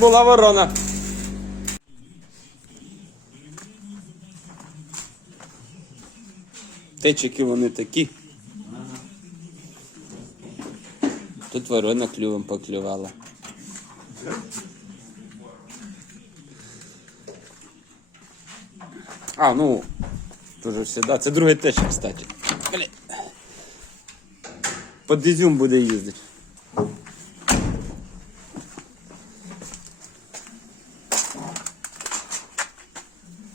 Була ворона. Течики вони такі. Тут ворона клювом поклювала. А, ну, тоже все, да. Це другий течик, кстати. Под Ізюм буде їздити.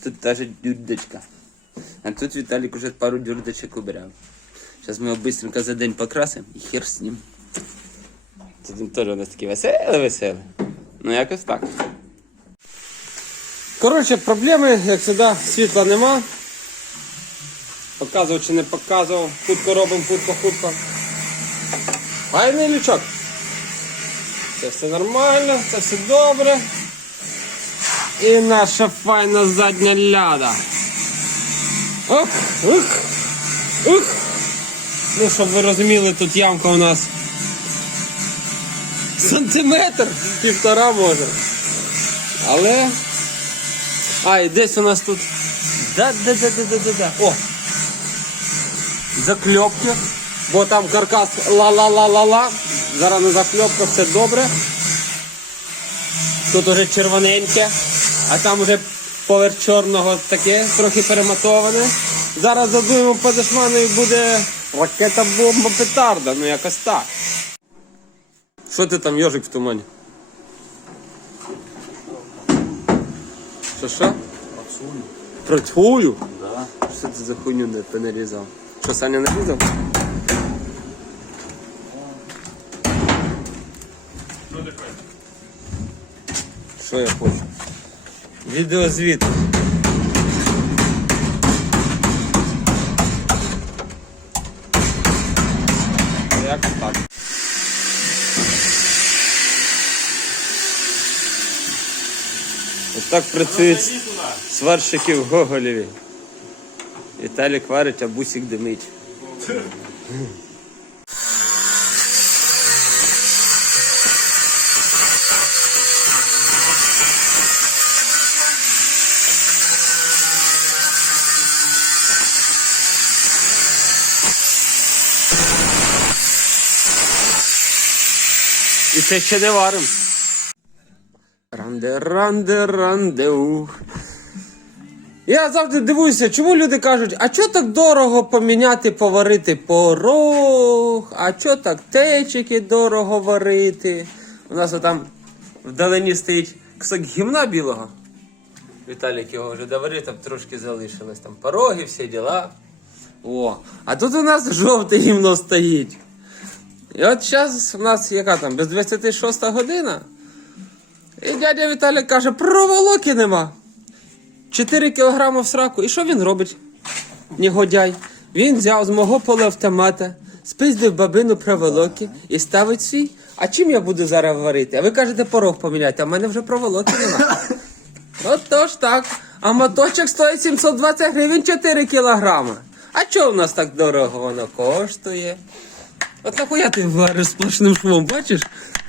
Тут даже дюрдочка. А тут Віталік уже пару дюрдочок убрав. Зараз ми його быстренько за день покрасимо і хер з ним. Тут він теж у нас такий веселий, веселий. Ну якось так. Коротше, проблеми, як завжди, світла нема. Показував чи не показував. Хутко робимо, хутко, хутко. Файний лючок. Це все нормально, це все добре. І наша файна задня ляда. Ох, ух, ух. Ну, щоб ви розуміли, тут ямка у нас сантиметр, півтора може. Але. А, і десь у нас тут. Да-да-да-да-да-да. О! Закльопки. Бо там каркас ла-ла-ла-ла-ла. Зараз на закльопках все добре. Тут уже червоненьке, а там уже поверх чорного таке, трохи перематоване. Зараз задуємо по і буде ракета бомба петарда, ну якось так. Що ти там, йожик в тумані? Що що? Працюю? Да. Що це за хуйню не понарізав? Що, Саня нарізав? Що я хочу? Відеозвіт. Як так? Ось так працюють сварщики в Гоголєві. Віталік варить, а бусик димить. Не варим. Ранде, ранде, ранде. Я завжди дивуюся, чому люди кажуть, а чого так дорого поміняти, поварити порог, а чого так течики дорого варити. У нас там вдалині стоїть кусок гімна білого. Віталік його вже доварив, там трошки залишилось. Там пороги, всі діла. О, а тут у нас жовте гімно стоїть. І от зараз у нас яка там, без 26 година. І дядя Віталік каже, проволоки нема. 4 кілограми в сраку. І що він робить? Негодяй. Він взяв з мого полуавтомата, спиздив бабину проволоки і ставить свій. А чим я буду зараз варити? А ви кажете, порог поміняйте, а в мене вже проволоки нема. От то ж так. А моточок стоїть 720 гривень 4 кілограми. А чого в нас так дорого воно коштує? От нахуя ти вариш сплошним швом, бачиш?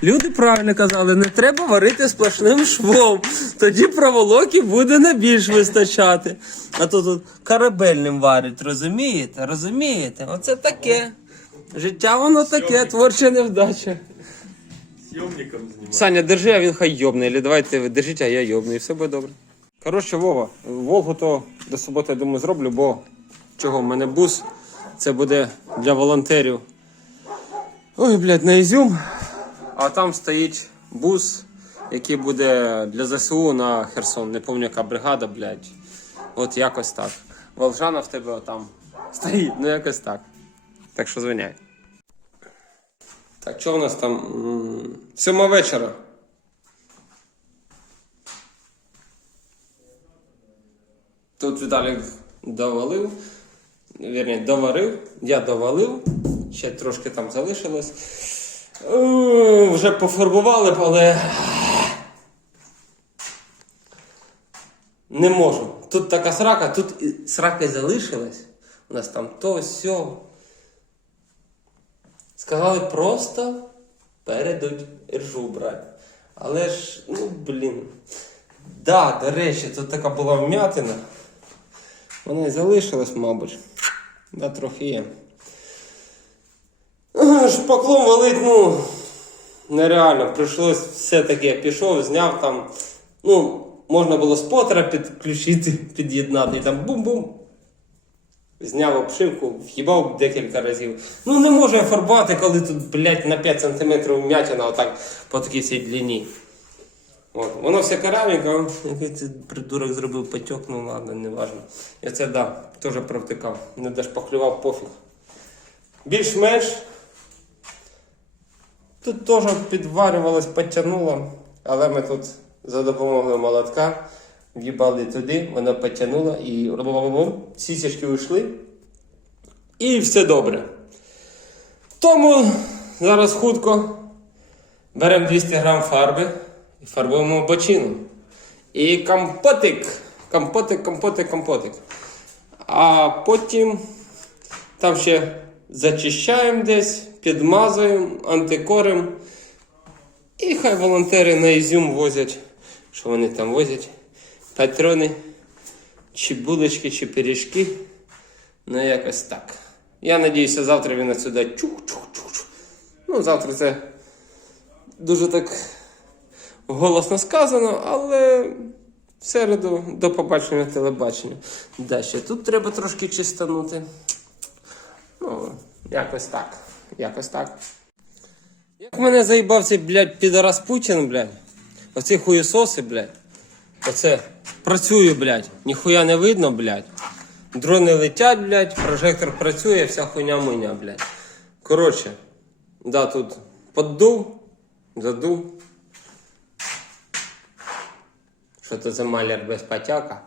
Люди правильно казали, не треба варити сплошним швом. Тоді проволоки буде на більш вистачати. А то тут корабельним варять, розумієте? Розумієте? Оце таке. Життя воно таке, творча невдача. Съемником занимаюсь. Саня, держи, а він хай йобне. Или давайте ви держіть, а я йобну, і все буде добре. Коротше, Вова, Волгу то до суботи, я думаю, зроблю, бо чого, в мене бус. Це буде для волонтерів. Ой, блядь, на Ізюм. А там стоїть бус, який буде для ЗСУ на Херсон. Не пам'ятаю, яка бригада, блядь. От якось так. Волжана в тебе там стоїть, ну якось так. Так що звиняй. Так, що у нас там? Сьома вечора. Тут Віталік довалив. Вірні, доварив. Я довалив. Ще трошки там залишилось. Е, Вже пофарбували, б, але. Не можу. Тут така срака, тут і срака залишилась. У нас там то, сьо. Сказали просто передуть ржу брати. Але ж, ну блін. Да, до речі, тут така була вмятина. Вона і залишилась, мабуть. Да, трохи є. Шпаклом валить, ну, нереально. Прийшлось все-таки я пішов, зняв там. Ну, можна було спотера підключити, під'єднати, і там бум-бум. Зняв обшивку, в'їбав декілька разів. Ну не можу я фарбувати, коли тут, блядь, на 5 см вмятина отак по такій цій длині. От. Воно все кераміка, який ти придурок зробив потік, ну ладно, не важно. Я це да, теж провтикав. Не даш поклював пофіг. Більш-менш. Тут теж підварювалось, підтягнуло, але ми тут за допомогою молотка в'їбали туди, воно підтягнуло і сісічки йшли. І все добре. Тому зараз хутко беремо 200 грам фарби і фарбуємо бочину. І компотик. Компотик, компотик, компотик. А потім там ще зачищаємо десь, підмазуємо, антикоримо. І хай волонтери на Ізюм возять, що вони там возять. Патрони, чи булочки, чи пиріжки. Ну, якось так. Я надіюся, завтра він отсюди чух-чух-чух. Ну, завтра це дуже так голосно сказано, але в середу до побачення телебачення. Да, ще тут треба трошки чистанути. Ну, якось так. Якось так. Як мене заїбав цей, блядь, підарас Путін, блядь. Оці хуєсоси, блядь. Оце працюю, блядь. Ніхуя не видно, блядь. Дрони летять, блядь, прожектор працює, вся хуйня миня, блядь. Коротше, да, тут поддув, задув. Що це за маляр без потяка?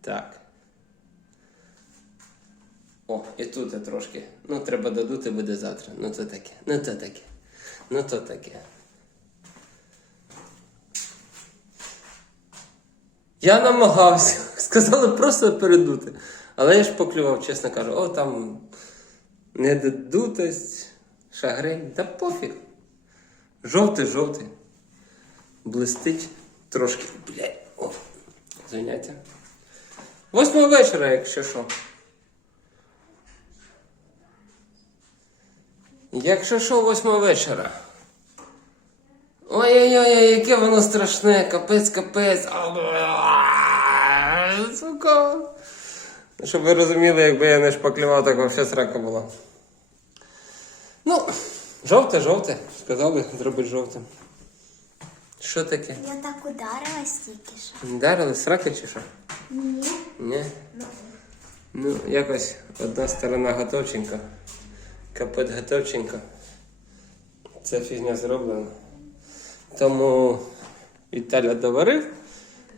Так. О, і тут я трошки. Ну, треба додути буде завтра. Ну то таке. Ну то таке. Ну то таке. Я намагався. Сказали просто передути. Але я ж поклював, чесно кажу, о, там недодутость, шагрень. Та пофіг. Жовтий, жовтий. Блистить трошки. Блядь. О, звиняйте. Восьма вечора, якщо що. Якщо що, восьма вечора. Ой-ой-ой, яке воно страшне, капець, капець. Сука. Щоб ви розуміли, якби я не шпаклював, так взагалі срака була. Ну, жовте, жовте. Сказали зробити жовтим. Що таке? Я так ударилась тільки що. Вдарили срака чи що? Ні. Ні? Ну, якось одна сторона готовченька. Капот готовченька. Ця фігня зроблена. Тому Віталя доварив.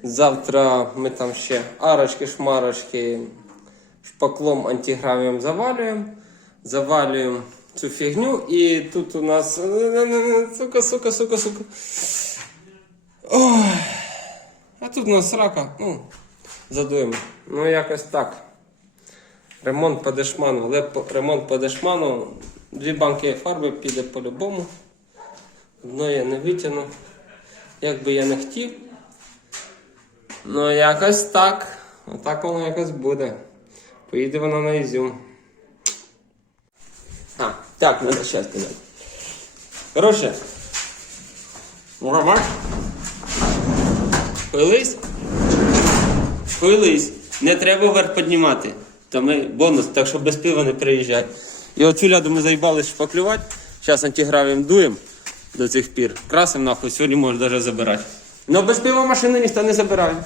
Завтра ми там ще арочки, шмарочки шпаклом антигравієм завалюємо. Завалюємо цю фігню. І тут у нас. Сука, сука, сука, сука. Ой. А тут у нас рака. Ну, задуємо. Ну, якось так. Ремонт по дешману. Леп, ремонт по дешману. Дві банки фарби піде по-любому. Одно я не витягну. Як би я не хотів. Ну, якось так. Отак воно якось буде. Поїде воно на Ізюм. А, так, треба ще сказати. Коротше. Мурамаш. Пились? Пились. Не треба вверх піднімати. То ми бонус, так що без пива не приїжджай. І оцю ляду ми заїбали шпаклювати. Зараз антигравієм дуємо до цих пір. Красим нахуй, сьогодні можеш навіть забирати. Но без пива машину ніхто не забирає.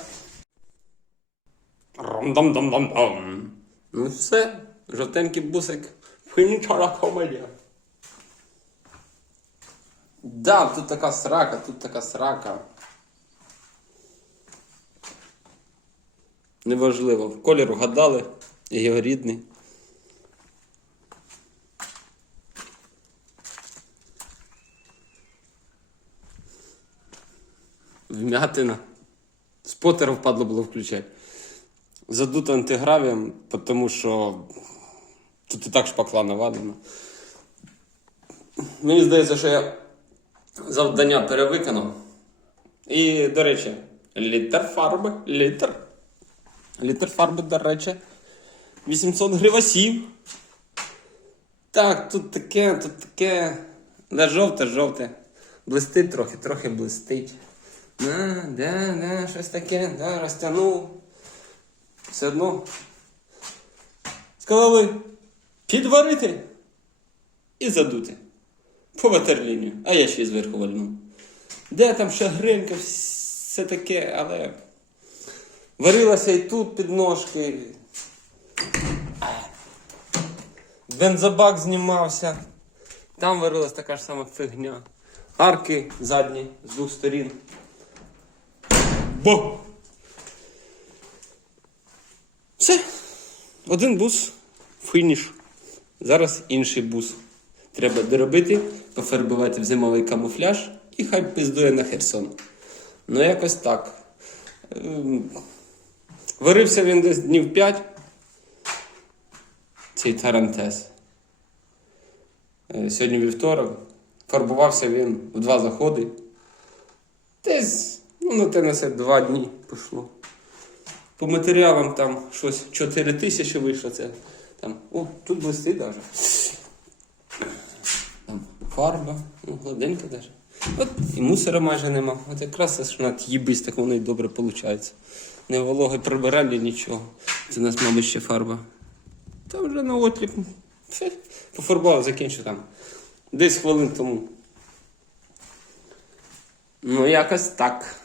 Рам-дам-дам-дам-дам. Ну все, жовтенький бусик. Фінічара комедія. Да, тут така срака, тут така срака. Неважливо. Колір вгадали, його рідний. Вмятина. Спотер впадло було включати. Задуто антигравієм, тому що тут і так шпакла навалена. Мені здається, що я завдання перевиконав. І, до речі, літр фарби, літр. Літр фарби, до речі, 800 гривасів. Так, тут таке, тут таке. Да, жовте, жовте. Блистить трохи, трохи блистить. Да, да, да, щось таке, да, розтягнув. Все одно. Сказали підварити і задути. По ватерлінію. А я ще й зверху вальну. Де там ще гринка, все таке, але. Варилася і тут під Бензобак знімався. Там варилась така ж сама фігня. Арки задні з двох сторін. Бо! Все. Один бус. Фініш. Зараз інший бус. Треба доробити, пофарбувати в зимовий камуфляж і хай пиздує на Херсон. Ну, якось так. Ем, Варився він десь днів 5. Цей тарантес. Е, Сьогодні вівторок. Фарбувався він в два заходи. Десь, ну, на те несе два дні пішло. По матеріалам там щось 4 тисячі вийшло. Це там, о, тут блистить навіть. Там фарба, ну, гладенька навіть. От і мусора майже нема. От якраз це ж на їбись, так воно і добре виходить. Не вологе прибирання, нічого. Це у нас, мабуть, ще фарба. Та вже на отліп. Пофарбував, закінчив там. Десь хвилин тому. Ну, якось так.